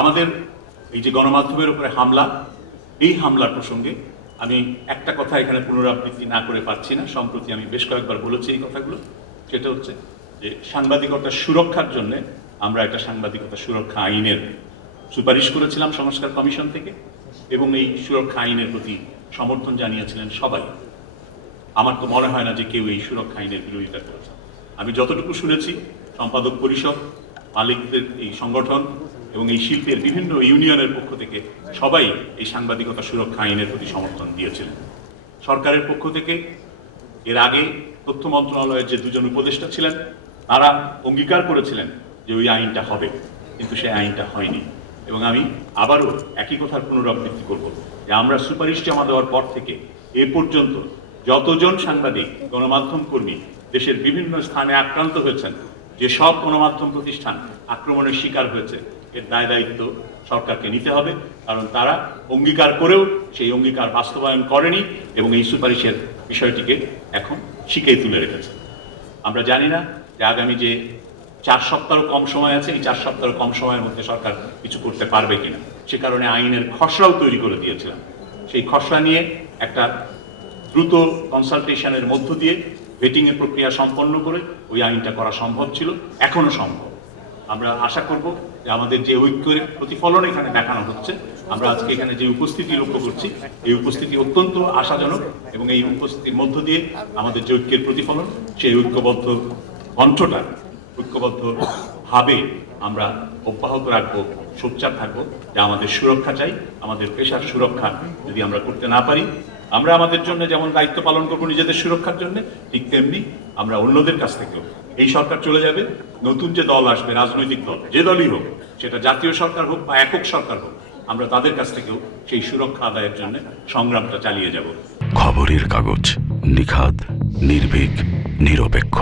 আমাদের এই যে গণমাধ্যমের উপরে হামলা, এই হামলার প্রসঙ্গে আমি একটা কথা এখানে পুনরাবৃত্তি না করে পারছি না। সম্প্রতি আমি বেশ কয়েকবার বলেছি এই কথাগুলো। সেটা হচ্ছে যে সাংবাদিকতার সুরক্ষার জন্য আমরা একটা সাংবাদিকতা সুরক্ষা আইনের সুপারিশ করেছিলাম সংস্কার কমিশন থেকে এবং এই সুরক্ষা আইনের প্রতি সমর্থন জানিয়েছিলেন সবাই। আমার তো মনে হয় না যে কেউ এই সুরক্ষা আইনের বিরোধিতা করেছে। আমি যতটুকু শুনেছি, সম্পাদক পরিষদ, মালিকদের এই সংগঠন এবং এই শিল্পের বিভিন্ন ইউনিয়নের পক্ষ থেকে সবাই এই সাংবাদিকতা সুরক্ষা আইনের প্রতি সমর্থন দিয়েছিলেন। সরকারের পক্ষ থেকে এর আগে তথ্য মন্ত্রণালয়ের যে দুজন উপদেষ্টা ছিলেন, তারা অঙ্গীকার করেছিলেন যে ওই আইনটা হবে, কিন্তু সেই আইনটা হয়নি। এবং আমি আবারও একই কথার পুনরাবৃত্তি করব যে আমরা সুপারিশ জমা দেওয়ার পর থেকে এ পর্যন্ত যতজন সাংবাদিক, গণমাধ্যম কর্মী দেশের বিভিন্ন স্থানে আক্রান্ত হয়েছেন যে সব গণমাধ্যম প্রতিষ্ঠান আক্রমণের শিকার হয়েছে, এর দায় দায়িত্ব সরকারকে নিতে হবে, কারণ তারা অঙ্গীকার করেও সেই অঙ্গীকার বাস্তবায়ন করেনি এবং এই সুপারিশের বিষয়টিকে এখন শিখেই তুলে রেখেছে। আমরা জানি না যে আগামী যে চার সপ্তাহ কম সময় আছে, এই চার সপ্তাহ কম সময়ের মধ্যে সরকার কিছু করতে পারবে কিনা। সে কারণে আইনের খসড়াও তৈরি করে দিয়েছিলাম। সেই খসড়া নিয়ে একটা দ্রুত কনসালটেশনের মধ্য দিয়ে ভেটিং এর প্রক্রিয়া সম্পন্ন করে ওই আইনটা করা সম্ভব ছিল, এখনও সম্ভব। আমরা আশা করব যে আমাদের যে ঐক্যের প্রতিফলন এখানে দেখানো হচ্ছে, আমরা আজকে এখানে যে উপস্থিতি লক্ষ্য করছি, এই উপস্থিতি অত্যন্ত আশাজনক এবং এই উপস্থিতির মধ্য দিয়ে আমাদের যে ঐক্যের প্রতিফলন, সেই ঐক্যবদ্ধ কণ্ঠটা, ঐক্যবদ্ধ ভাবে আমরা অব্যাহত রাখব, সোচ্চার থাকব যে আমাদের সুরক্ষা চাই, আমাদের পেশার সুরক্ষা যদি আমরা করতে না পারি আমরা আমাদের জন্য যেমন দায়িত্ব পালন করব নিজেদের সুরক্ষার জন্য, ঠিক তেমনি আমরা অন্যদের কাছ থেকেও। এই সরকার চলে যাবে, নতুন যে দল আসবে, রাজনৈতিক দল, যে দলই হোক, সেটা জাতীয় সরকার হোক বা একক সরকার হোক, আমরা তাদের কাছ থেকেও সেই সুরক্ষা আদায়ের জন্য সংগ্রামটা চালিয়ে যাব। খবরের কাগজ নিখাদ, নির্ভীক, নিরপেক্ষ।